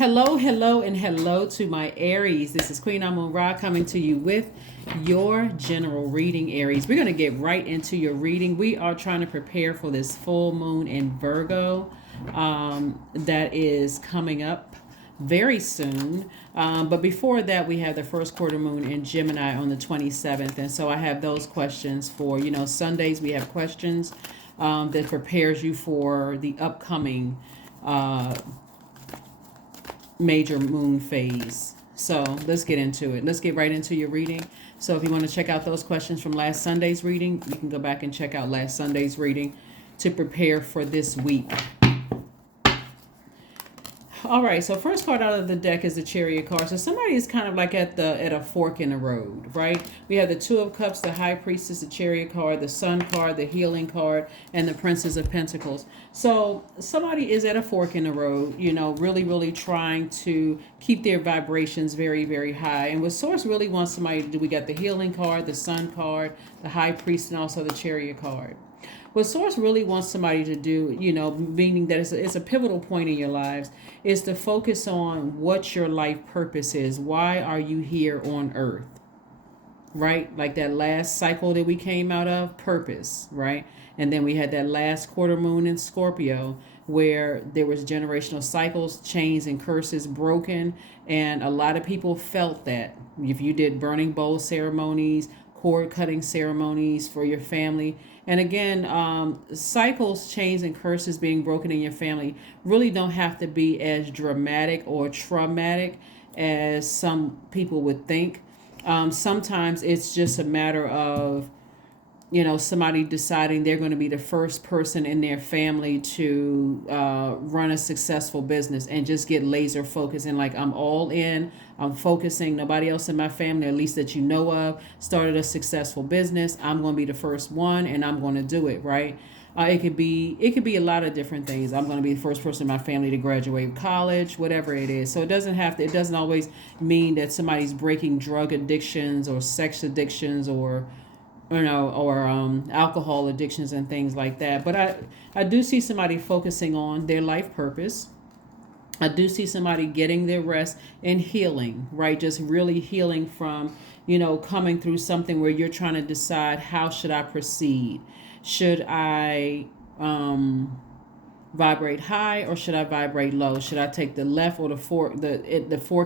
Hello, hello, and hello to my Aries. This is Queen Amun Ra coming to you with your general reading, Aries. We're going to get right into your reading. We are trying to prepare for this full moon in Virgo that is coming up very soon. But before that, we have the first quarter moon in Gemini on the 27th. And so I have those questions for, Sundays we have questions that prepares you for the upcoming major moon phase. So let's get into it. Let's get right into your reading. So if you want to check out those questions from last Sunday's reading, you can go back and check out last Sunday's reading to prepare for this week. All right, so first card out of the deck is the Chariot card. So somebody is kind of like at a fork in the road, right? We have the Two of Cups, the High Priestess, the Chariot card, the Sun card, the Healing card, and the Princess of Pentacles. So somebody is at a fork in the road, really, really trying to keep their vibrations very, very high. And what Source really wants somebody to do, we got the Healing card, the Sun card, the High Priest, and also the Chariot card. What Source really wants somebody to do, meaning that it's a pivotal point in your lives, is to focus on what your life purpose is. Why are you here on earth? Right? Like that last cycle that we came out of, purpose, right? And then we had that last quarter moon in Scorpio where there was generational cycles, chains and curses broken. And a lot of people felt that. If you did burning bowl ceremonies, cord cutting ceremonies for your family. And again, cycles, chains, and curses being broken in your family really don't have to be as dramatic or traumatic as some people would think. Sometimes it's just a matter of, somebody deciding they're going to be the first person in their family to run a successful business and just get laser focused and like, I'm all in, I'm focusing. Nobody else in my family, at least that you know of, started a successful business. I'm going to be the first one and I'm going to do it, right? It could be a lot of different things. I'm going to be the first person in my family to graduate college, whatever it is. So it doesn't always mean that somebody's breaking drug addictions or sex addictions or alcohol addictions and things like that. But I do see somebody focusing on their life purpose. I do see somebody getting their rest and healing, right? Just really healing from, coming through something where you're trying to decide, how should I proceed? Should I vibrate high or should I vibrate low? Should I take the left or the fork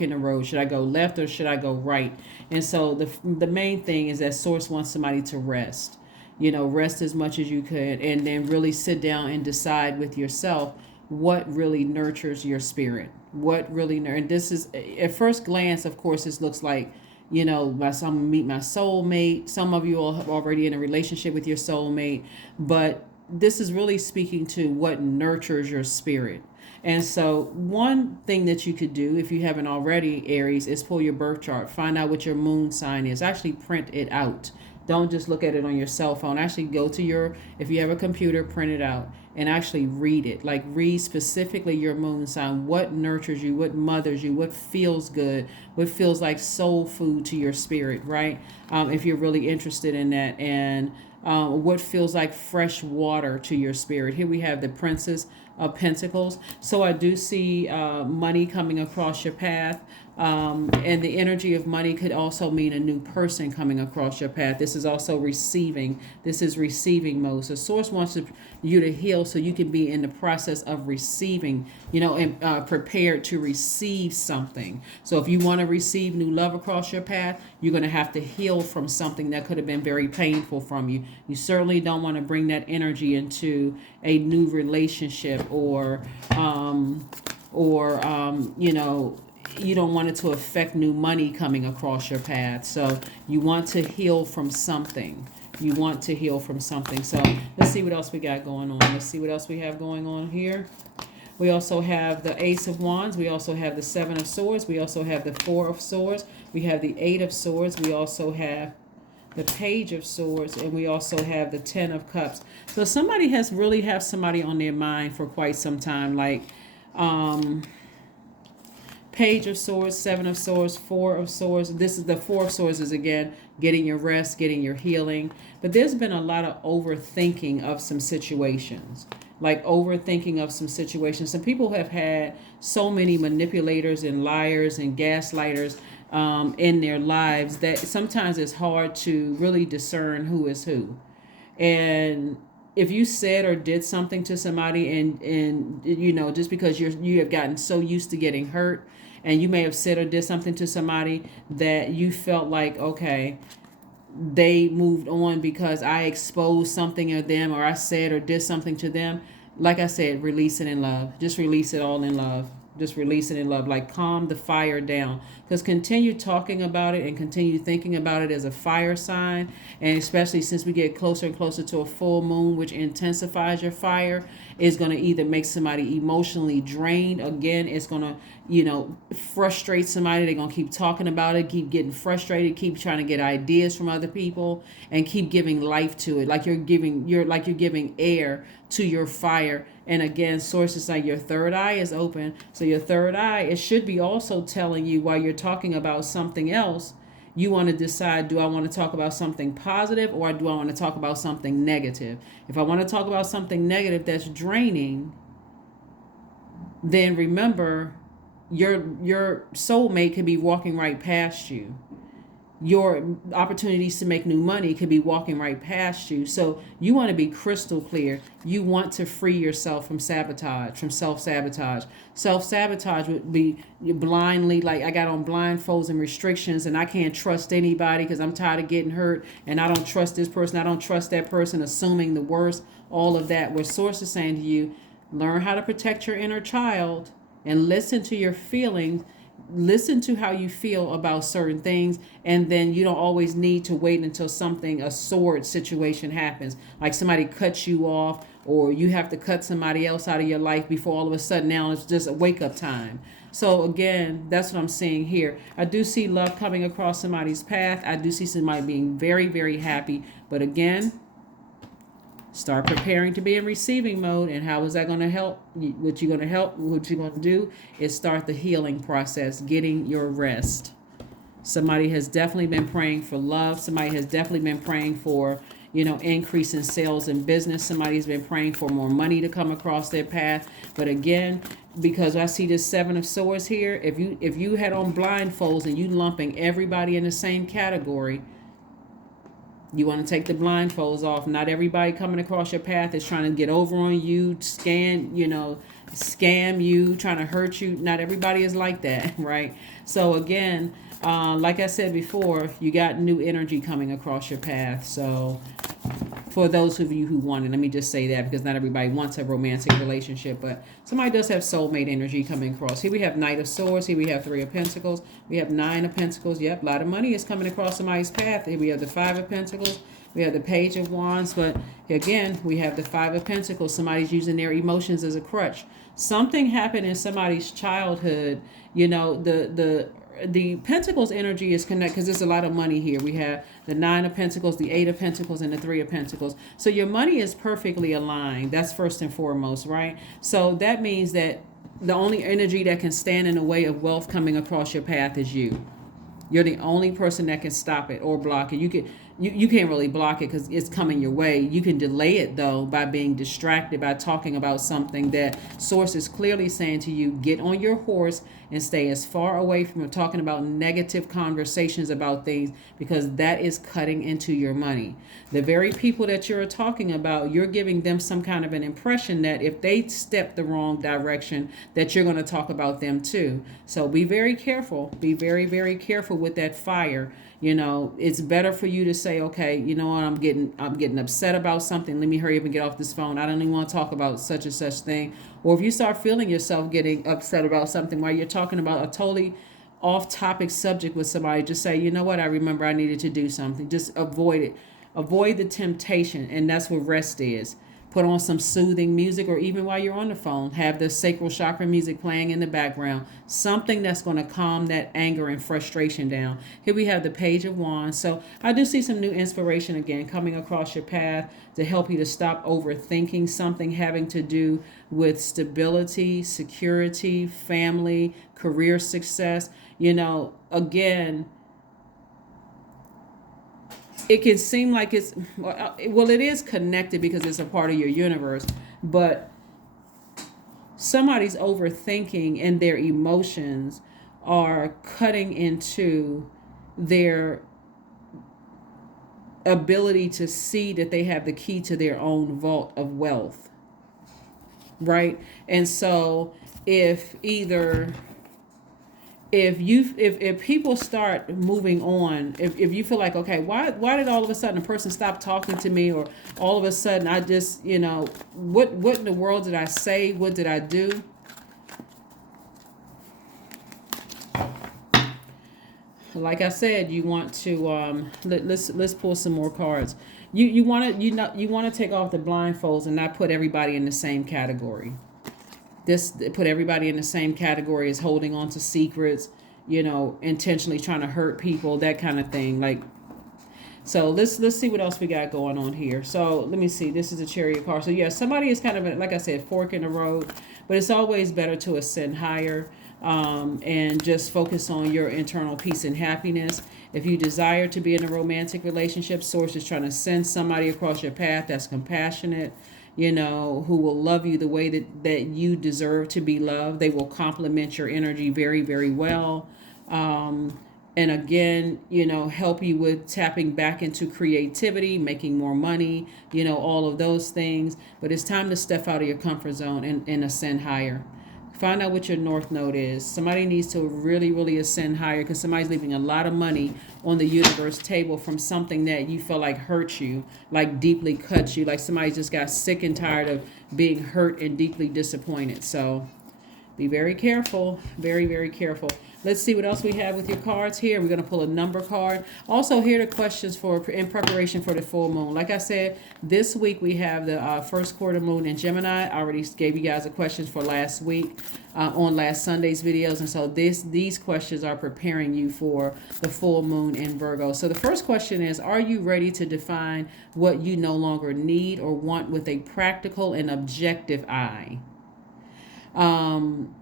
in the road? Should I go left or should I go right? And so the main thing is that Source wants somebody to rest. Rest as much as you could and then really sit down and decide with yourself what really nurtures your spirit. And this is, at first glance, of course, this looks like, I'm meet my soulmate. Some of you are already in a relationship with your soulmate, but this is really speaking to what nurtures your spirit. And so one thing that you could do, if you haven't already, Aries, is pull your birth chart, find out what your moon sign is, actually print it out. Don't just look at it on your cell phone. Actually go to if you have a computer, print it out and actually read it. Like read specifically your moon sign, what nurtures you, what mothers you, what feels good, what feels like soul food to your spirit, right? If you're really interested in that. And what feels like fresh water to your spirit. Here we have the Princess of Pentacles. So I do see money coming across your path. And the energy of money could also mean a new person coming across your path. This is also receiving. This is receiving mode. So Source wants you to heal so you can be in the process of receiving, and prepared to receive something. So if you want to receive new love across your path, you're going to have to heal from something that could have been very painful from you. You certainly don't want to bring that energy into a new relationship or you don't want it to affect new money coming across your path. So you want to heal from something. So let's see what else we got going on. Let's see what else we have going on here. We also have the Ace of Wands. We also have the Seven of Swords. We also have the Four of Swords. We have the Eight of Swords. We also have the Page of Swords. And we also have the Ten of Cups. So somebody really have somebody on their mind for quite some time. Like, Page of Swords, Seven of Swords, Four of Swords. This is the Four of Swords is, again, getting your rest, getting your healing. But there's been a lot of overthinking of some situations. like overthinking of some situations. Some people have had so many manipulators and liars and gaslighters in their lives that sometimes it's hard to really discern who is who. And if you said or did something to somebody, and just because you have gotten so used to getting hurt, and you may have said or did something to somebody that you felt like, okay, they moved on because I exposed something of them, or I said or did something to them. Like I said, release it in love. Just release it all in love. Just release it in love. Like, calm the fire down. Because continue talking about it and continue thinking about it as a fire sign. And especially since we get closer and closer to a full moon, which intensifies your fire, is going to either make somebody emotionally drained. Again, it's going to, frustrate somebody. They're going to keep talking about it, keep getting frustrated, keep trying to get ideas from other people, and keep giving life to it. Like you're giving air to your fire. And again, sources like your third eye is open. So your third eye, it should be also telling you while you're talking about something else, you want to decide, do I want to talk about something positive, or do I want to talk about something negative? If I want to talk about something negative that's draining, then remember, your soulmate could be walking right past you. Your opportunities to make new money could be walking right past you. So you want to be crystal clear. You want to free yourself from sabotage, from self-sabotage. Self-sabotage would be you blindly, like, I got on blindfolds and restrictions, and I can't trust anybody because I'm tired of getting hurt, and I don't trust this person, I don't trust that person, assuming the worst, all of that. Where source is saying to you, learn how to protect your inner child and listen to your feelings. Listen to how you feel about certain things, and then you don't always need to wait until a sword situation happens, like somebody cuts you off, or you have to cut somebody else out of your life before all of a sudden now it's just a wake-up time. So again, that's what I'm seeing here. I do see love coming across somebody's path. I do see somebody being very, very happy. But again, start preparing to be in receiving mode. And how is that going to help? What you're going to do is start the healing process, getting your rest. Somebody has definitely been praying for love. Somebody has definitely been praying for, increase in sales and business. Somebody's been praying for more money to come across their path. But again, because I see this Seven of Swords here, if you had on blindfolds and you lumping everybody in the same category, you want to take the blindfolds off. Not everybody coming across your path is trying to get over on you, scam you, trying to hurt you. Not everybody is like that, right? So again, like I said before, you got new energy coming across your path. So for those of you who want it, let me just say that, because not everybody wants a romantic relationship, but somebody does have soulmate energy coming across. Here we have Knight of Swords. Here we have Three of Pentacles. We have Nine of Pentacles. Yep, a lot of money is coming across somebody's path. Here we have the Five of Pentacles. We have the Page of Wands. But again, we have the Five of Pentacles. Somebody's using their emotions as a crutch. Something happened in somebody's childhood. The Pentacles energy is connected, because there's a lot of money here. We have the Nine of Pentacles, the Eight of Pentacles, and the Three of Pentacles. So your money is perfectly aligned. That's first and foremost, right? So that means that the only energy that can stand in the way of wealth coming across your path is you. You're the only person that can stop it or block it. You can't really block it because it's coming your way. You can delay it, though, by being distracted, by talking about something that source is clearly saying to you, get on your horse and stay as far away from talking about negative conversations about things, because that is cutting into your money. The very people that you're talking about, you're giving them some kind of an impression that if they step the wrong direction, that you're going to talk about them too. So be very careful. Be very, very careful with that fire. It's better for you to say, okay, you know what, I'm getting upset about something. Let me hurry up and get off this phone. I don't even want to talk about such and such thing. Or if you start feeling yourself getting upset about something while you're talking about a totally off-topic subject with somebody, just say, you know what, I remember I needed to do something. Just avoid it. Avoid the temptation, and that's what rest is. Put on some soothing music, or even while you're on the phone, have the sacral chakra music playing in the background. Something that's going to calm that anger and frustration down. Here we have the Page of Wands. So I do see some new inspiration again coming across your path to help you to stop overthinking something having to do with stability, security, family, career success. Again, it can seem like it is connected because it's a part of your universe, but somebody's overthinking and their emotions are cutting into their ability to see that they have the key to their own vault of wealth, right? And so if either if people start moving on, if you feel like, okay, why did all of a sudden a person stop talking to me, or all of a sudden I just, what in the world did I say, what did I do? Like I said, you want to let's pull some more cards. You want to you want to take off the blindfolds and not put everybody in the same category. This put everybody in the same category as holding on to secrets, intentionally trying to hurt people, that kind of thing. Like, so let's see what else we got going on here. So let me see. This is a Chariot card. So yeah, somebody is kind of like I said, fork in the road, but it's always better to ascend higher. And just focus on your internal peace and happiness. If you desire to be in a romantic relationship, Source is trying to send somebody across your path that's compassionate, who will love you the way that you deserve to be loved. They will complement your energy very, very well. And again, help you with tapping back into creativity, making more money, all of those things. But it's time to step out of your comfort zone and ascend higher. Find out what your north node is. Somebody needs to really, really ascend higher, because somebody's leaving a lot of money on the universe table from something that you feel like hurt you, like deeply cut you, like somebody just got sick and tired of being hurt and deeply disappointed. So be very careful, very, very careful. Let's see what else we have with your cards here. We're going to pull a number card. Also, here are the questions in preparation for the full moon. Like I said, this week we have the first quarter moon in Gemini. I already gave you guys the questions for last week on last Sunday's videos. And so these questions are preparing you for the full moon in Virgo. So the first question is, are you ready to define what you no longer need or want with a practical and objective eye?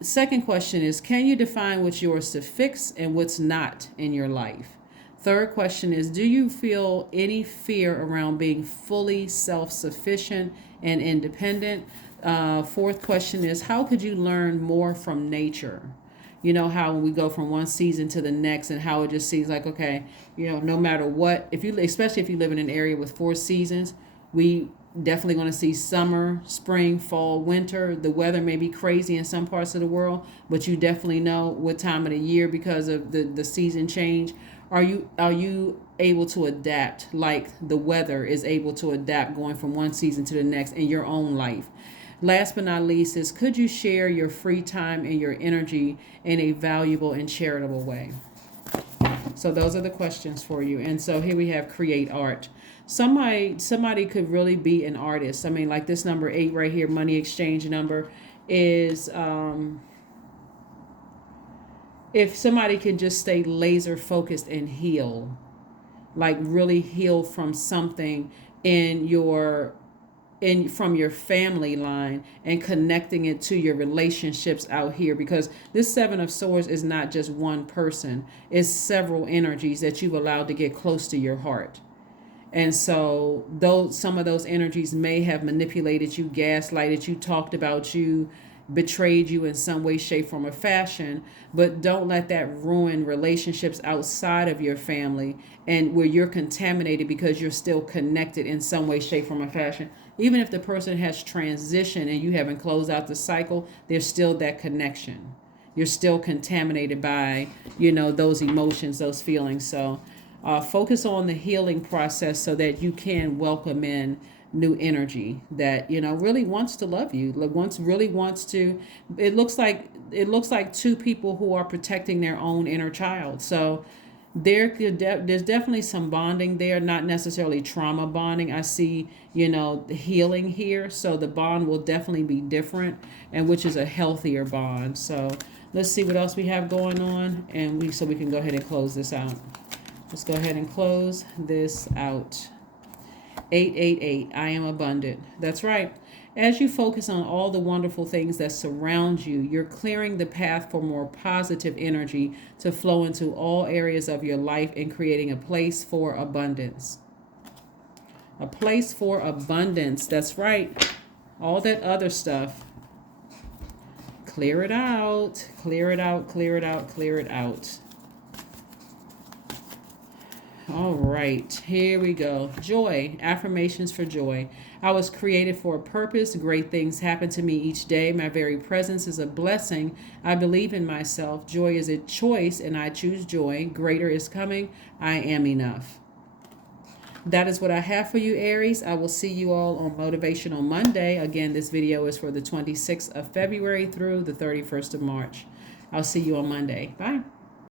Second question is, can you define what's yours to fix and what's not in your life? Third question is, do you feel any fear around being fully self-sufficient and independent? Fourth question is, how could you learn more from nature? You know how we go from one season to the next, and how it just seems like, okay, no matter what, especially if you live in an area with 4 seasons, we definitely going to see summer, spring, fall, winter. The weather may be crazy in some parts of the world, but you definitely know what time of the year because of the season change. Are you able to adapt like the weather is able to adapt going from one season to the next in your own life? Last but not least is, could you share your free time and your energy in a valuable and charitable way? So those are the questions for you. And so here we have create art. Somebody could really be an artist. I mean, like this number 8 right here, money exchange number, is if somebody can just stay laser focused and heal, like really heal from something from your family line and connecting it to your relationships out here, because this 7 of Swords is not just one person, it's several energies that you've allowed to get close to your heart. And so some of those energies may have manipulated you, gaslighted you, talked about you, betrayed you in some way, shape, form, or fashion. But don't let that ruin relationships outside of your family, and where you're contaminated because you're still connected in some way, shape, form, or fashion. Even if the person has transitioned and you haven't closed out the cycle, there's still that connection. You're still contaminated by, those emotions, those feelings. So focus on the healing process so that you can welcome in new energy that really wants to love you, really wants to. It looks like 2 people who are protecting their own inner child. So there's definitely some bonding there, not necessarily trauma bonding. I see healing here, so the bond will definitely be different, and which is a healthier bond. So let's see what else we have going on, and we can go ahead and close this out. Let's go ahead and close this out. 888, I am abundant. That's right. As you focus on all the wonderful things that surround you, you're clearing the path for more positive energy to flow into all areas of your life and creating a place for abundance. A place for abundance. That's right. All that other stuff Clear it out. Clear it out. Clear it out. Clear it out. All right, here we go. Joy, affirmations for joy. I was created for a purpose. Great things happen to me each day. My very presence is a blessing. I believe in myself. Joy is a choice, and I choose joy. Greater is coming. I am enough. That is what I have for you, Aries. I will see you all on Motivational Monday. Again, this video is for the 26th of February through the 31st of March. I'll see you on Monday. Bye.